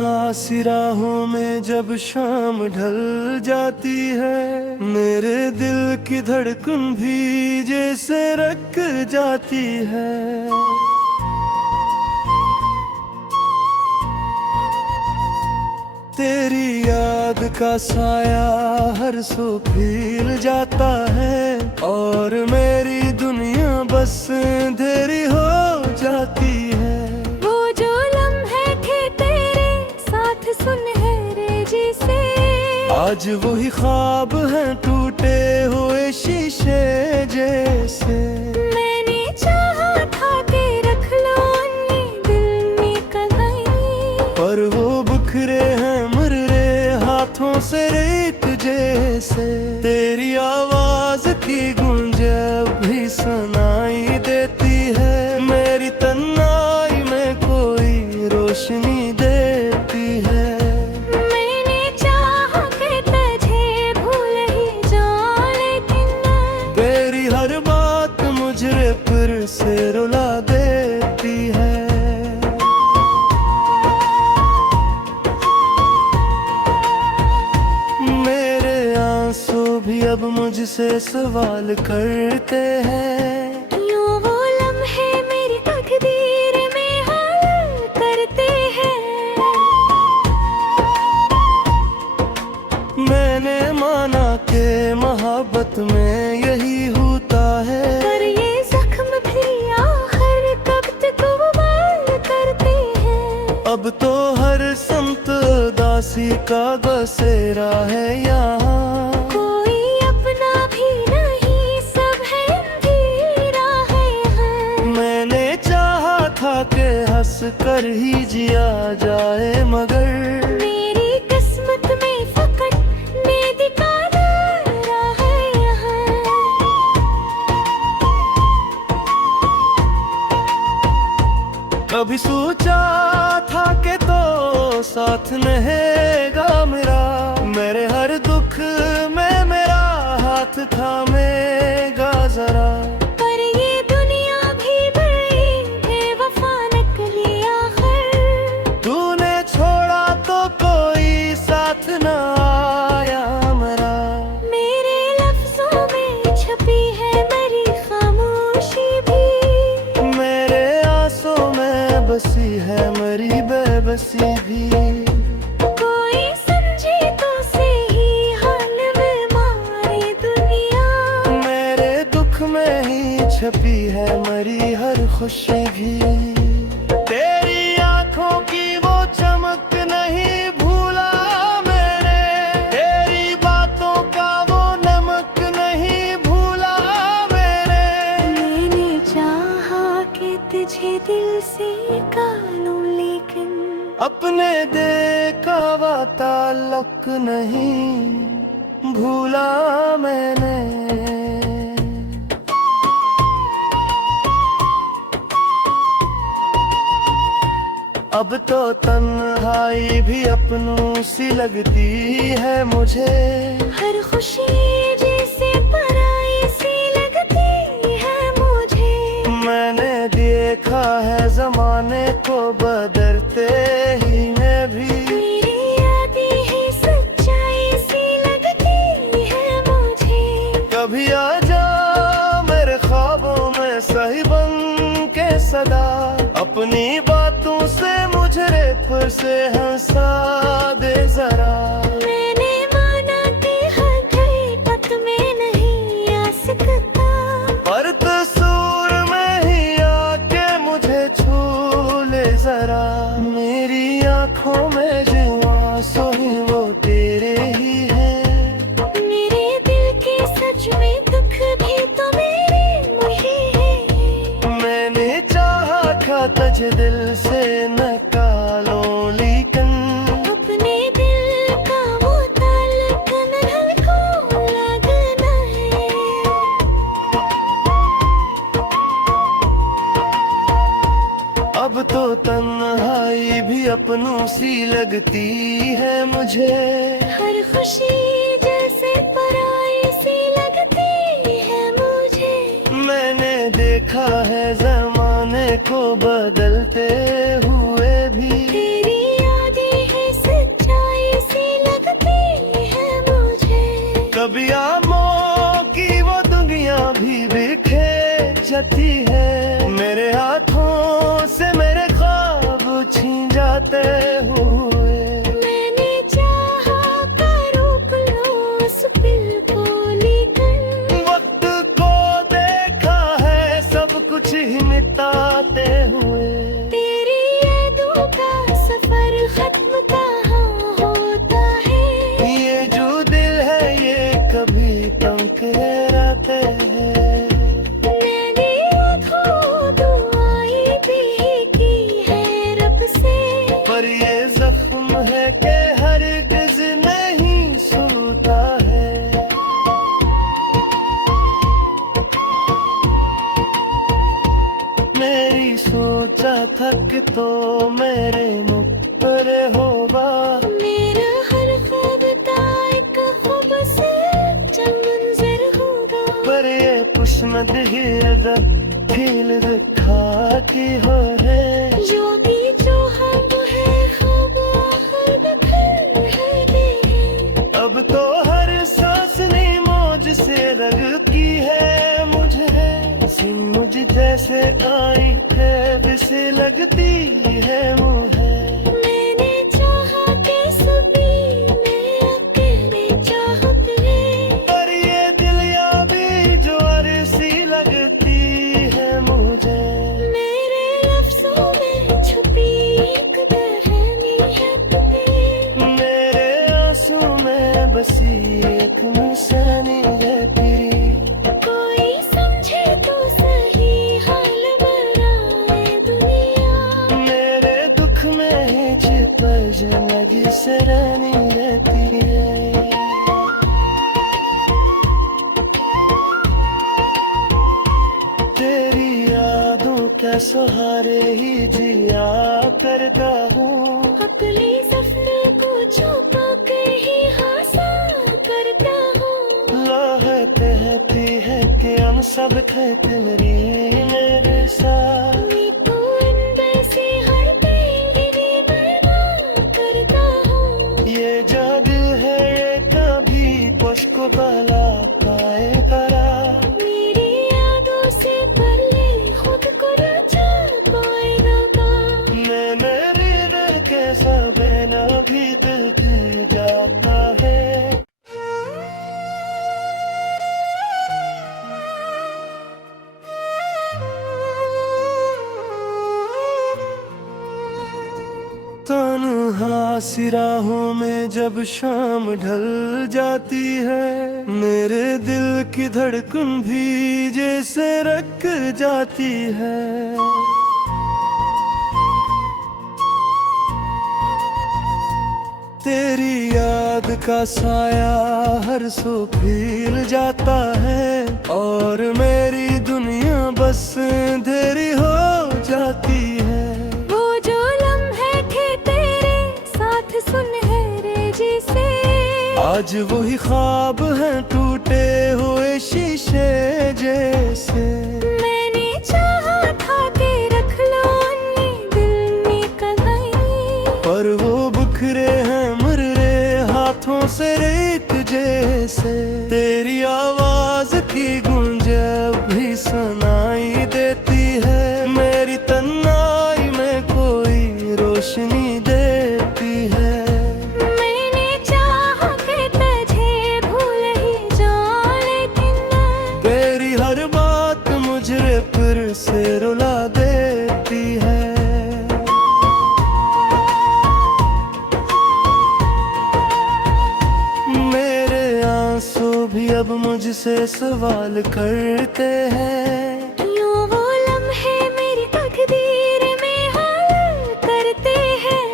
सी राहों में जब शाम ढल जाती है, मेरे दिल की धड़कन भी जैसे रक जाती है। तेरी याद का साया हर सो फील जाता है, और मेरी दुनिया बस अंधेरी हो जाती है। वो जो लम्हे थे तेरे साथ सुनहरे जैसे, आज वही ख्वाब हैं टूटे हुए शीशे जैसे। मैंने चाहा था कि रख लो अन्य दिल में कहीं, पर वो बिखरे हैं मुर्रे हाथों से रेत जैसे। तेरी आवाज की गूंज अब भी सुनाई देती है, मेरी तन्हाई में कोई रोशनी देती है। मैंने चाहा कि तुझे भूल ही जाऊं, लेकिन तेरी हर बात मुझे फिर से रुला देती है। मेरे आंसू भी अब मुझसे सवाल करते हैं, यूं वो लम्हे मेरी तकदीर में हल करते हैं। मैंने माना कि मोहब्बत में यही होता है, पर ये जख्म भी आखिर कब तक उबाल करते हैं। अब तो हर संत दासी का बसेरा है यहाँ। कोई अपना भी नहीं, सब है अंधेरा है यहाँ। मैंने चाहा था कि हंस कर ही जिया जाए, मगर मेरी किस्मत में फकत नींद का नारा है यहाँ। कभी सोचा था कि तो साथ रहेगा मेरा, मेरे हर दुख में मेरा हाथ थामेगा जरा। पर ये दुनिया भी बड़ी बेवफा निकली आखिर, तूने छोड़ा तो कोई साथ न आया मेरा। मेरे लफ्जों में छपी है मेरी खामोशी भी, मेरे आंसों में बसी है मेरी बेबसी भी। कोई समझे तो सही हाल में मारी दुनिया, मेरे दुख में ही छपी है मरी हर खुशी भी। तेरी आंखों की वो चमक नहीं भूला मैंने, तेरी बातों का वो नमक नहीं भूला मैंने चाहा कि तुझे दिल से निकालूं, लेकिन अपने देखा हुआ ताल्लुक नहीं भूला मैंने। अब तो तन्हाई भी अपनों सी लगती है मुझे, हर खुशी जैसे पराई सी लगती है मुझे। मैंने देखा है जमाने को बदलते ही मैं भी, मेरी यादें ही सच्चाई सी लगती है मुझे। कभी आ जा मेरे ख्वाबों में सही बन के सदा, अपनी बातों से मुझे फिर से हंसा दे जरा। मैंने माना कि हर घड़ी में नहीं आ सकता, पर तस्वीर में ही आके मुझे छू ले जरा। मेरी आंखों में जो आंसू है वो तेरे ही है, मेरे दिल के सच में दुख भी तो मेरे मुझे है। मैंने चाहा था तुझे दिल से निकालो, लेकिन अपने दिल का वो ताल्लुक दिल को लगना है। अब तो तन्हाई भी अपनों सी लगती है मुझे, हर खुशी जैसे पराई सी लगती है मुझे। मैंने देखा है जमाने को बदलते हुए भी, तेरी यादें रहती है। मेरे हाथों से मेरे ख्वाब छीन जाते हुए, मैंने चाहा कर रोक लो उस दिल को लेकर। वक्त को देखा है सब कुछ ही मिटाते हुए। तेरी यादों का सफर खत्म कहाँ होता है। ये जो दिल है ये कभी तंग रहते हैं। मैंने आँखों दुआएं भी की है रब से, पर ये जख्म है कि हरगिज़ नहीं सूता है। मेरी सोचा था कि तो मेरे मुख पर होगा, मेरा हर ख्वाब का एक खूबसूरत मंजर होगा। पर ये पुष्मद गिरदा फील दिखा की हो है। जो भी जो हम है ख्वाब खुद फिर है। अब तो हर सांस नई मौज से लगती है मुझे, मुझ जैसे आई है से लगती है मुझे। मैंने चाहा कि सभी में अकेले चाहते हैं, पर ये दिल याबी जो अरसी लगती है मुझे। मेरे लफ्जों में छुपी एक बेरहमी है तेरी। मेरे आंसू में बसी एक निशानी है तेरी। कोई समझे तो सही हाल मराए दुनिया। मेरे दुख में ही चिपज लगी सरानी रहती है। तेरी यादों के सहारे ही जिया करता हूँ। अगली सपने को छुपा के ही हासिल करता हूँ। लाह कहती है कि हम सब थे तेरी मेरे साथ। मैं तो इन वैसे हर तेरी मैं करता हूँ। ये जादू है ये कभी पुश को भला पाए करा। मेरी यादों से पहले खुद को रचा पाएगा। मैं मेरी दिल के सब न भी दिल फिर जाता है। तन्हा सी राहों में जब शाम ढल जाती है, मेरे दिल की धड़कन भी जैसे रक जाती है। तेरी याद का साया हर सो फील जाता है, और मेरी दुनिया बस अंधेरी हो जाती है। वो जो लम्हे थे तेरे साथ सुनहरे जैसे, आज वही ख्वाब हैं टूटे हुए शीशे जैसे। मैंने चाहा था कि रख लो अपने दिल में कहीं, पर वो बिखरे हैं मुर्रे हाथों से रेत जैसे। तेरी आवाज की गूंज अब भी सुनाई देती है, मेरी तन्हाई में कोई रोशनी देती है। मैंने चाहा कि तुझे भूल ही जाऊं, लेकिन तेरी हर बात मुझे फिर से रुला देती है। मेरे आंसू भी अब मुझसे सवाल करते हैं। यूं वो लम्हे मेरी तकदीर में हाल करते हैं।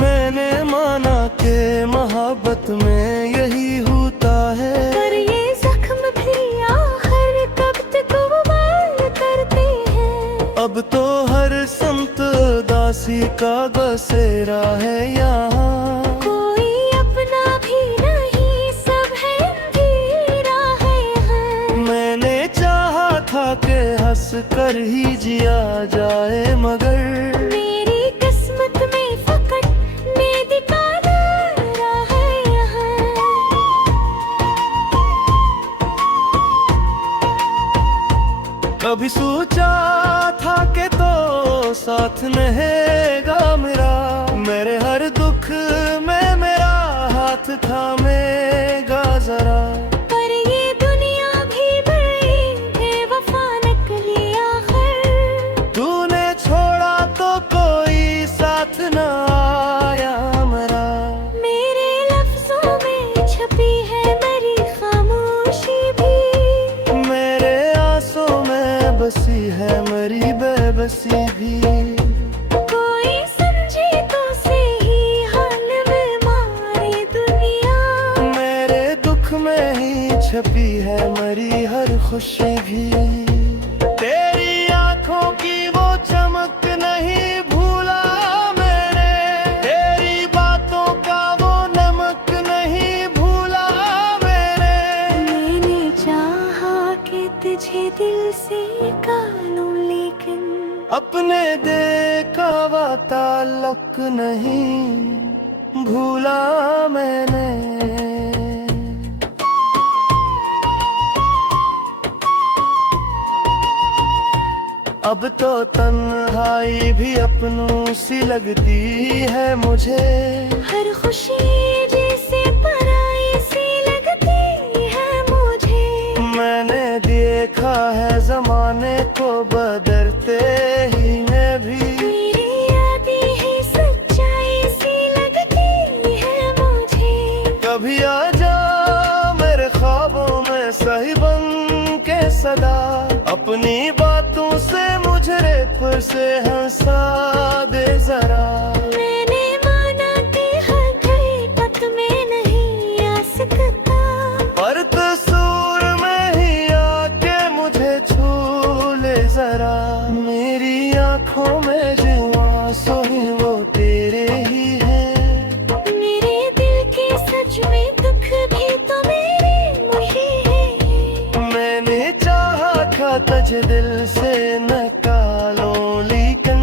मैंने माना कि मोहब्बत में यही होता है, पर ये जख्म फिर आखिर कब तक उबाल करते हैं। अब तो हर संत दासी का बसेरा है यहाँ। कोई अपना भी नहीं, सब है अंधेरा है यहाँ। मैंने चाहा था कि हंस कर ही जिया जाए, मगर मेरी किस्मत में फकत नींद का दायरा है यहाँ। रहेगा मेरा, मेरे हर दुख में मेरा हाथ थामेगा जरा। पर ये दुनिया भी बड़ी बेवफा निकली आखिर, तूने छोड़ा तो कोई साथ न आया मेरा। मेरे लफ्जों में छपी है मेरी खामोशी भी, मेरे आंसू में बसी है मेरी बेबसी भी। कोई समझे तो सही हाल में मारी दुनिया, मेरे दुख में ही छपी है मरी हर खुशी भी। तेरी आंखों की वो चमक नहीं भूला मैंने, तेरी बातों का वो नमक नहीं भूला मैंने चाहा कि तुझे दिल से निकालूं, लेकिन अपने देखा हुआ ताल्लुक नहीं भूला मैंने। अब तो तन्हाई भी अपनों सी लगती है मुझे, हर खुशी जैसे पराई सी लगती है मुझे। मैंने देखा है जमाने को बदलते ही मैं भी, मेरी यादें ही सच्चाई सी लगती है मुझे। कभी आ जा मेरे ख्वाबों में सही बन के सदा, अपनी बातों से मुझे फिर से हंसा दे जरा। मैंने माना कि हकीकत में नहीं आ सकता, पर तस्वीर में ही आके मुझे छू ले जरा। मेरी आंखों में जो आंसू हैं वो तेरे ही हैं, मेरे दिल के सच में दुख भी तो मेरे मुझे है। मैंने चाहा था तुझे दिल से निकालो, लेकिन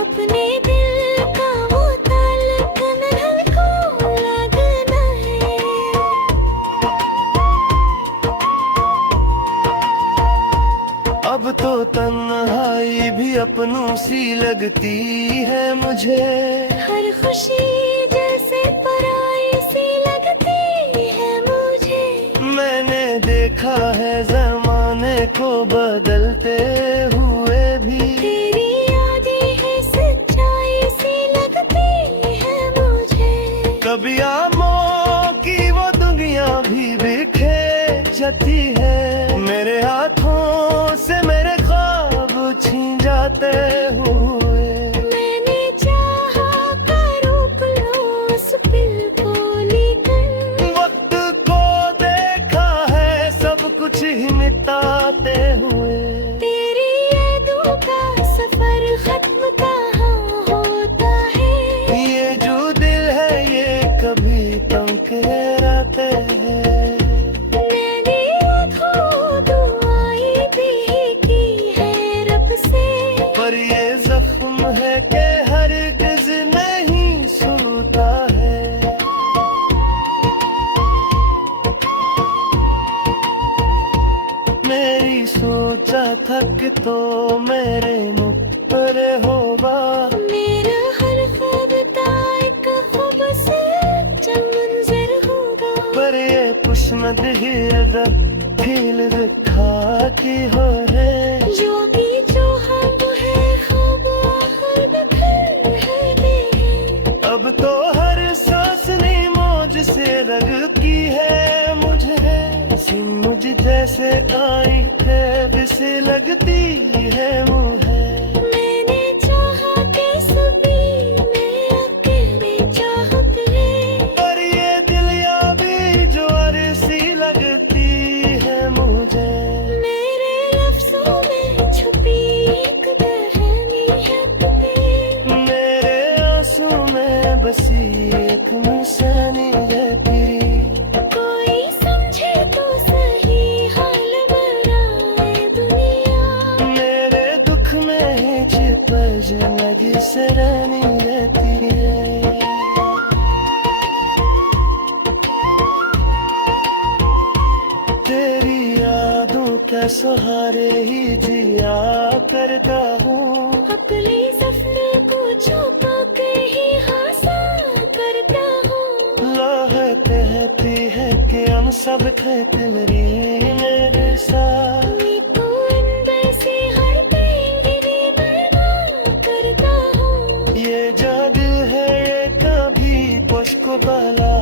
अपने दिल का वो ताल्लुक न को लगना है। अब तो तन्हाई भी अपनों सी लगती है मुझे, हर खुशी जैसे पराई सी लगती है मुझे। मैंने देखा है जमाने को बदलते हुए भी, तेरी यादें है सच्चाई सी लगती है मुझे। कभी आमों की वो दुनिया भी बिखर जाती है, मेरे हाथों से मेरे ख्वाब छीन जाते हुए। मैंने चाहा कर रोक लो उस दिल को, लेकिन वक्त को देखा है सब कुछ ही मिटाते हुए। तेरी यादों का सफर खत्म कहाँ होता है। ये जो दिल है ये कभी तम के रहते हैं। मैंने आँखों दुआएं भी की है रब से, पर ये जख्म है कि हरगिज़ नहीं सुनता है। मेरी सोचा था कि तो मेरे मुख पर होगा, मेरा हर ख्वाब एक खूबसूरत मंजर होगा। पर ये पुष्मद गिरदा फील दिखा की हो है। जो भी जो हम है ख्वाब खुद फिर है। अब तो हर सांस ने मौज से रगती है मुझे, सी मुझ जैसे आई कैद से लगती है मुझे। मैंने चाहा कि सभी मैं अकेले चाहत है, पर ये दिल यादें जो अरसी लगती है मुझे। मेरे लफ्जों में छुपी एक कहानी है तेरी, मेरे आंसू में बसी एक निशानी है तेरी। कोई समझे तो सही हाल मेरा है दुनिया, मेरे दुख में ही छिपज लगी सरानी रहती है। तेरी यादों के सहारे ही जिया करता हूँ, अगली सफर सब थे तेरे मेरे साथ। मैं तो अंदर से हर तेरी मैं करता हूँ। ये जादू है ये कभी बस को बला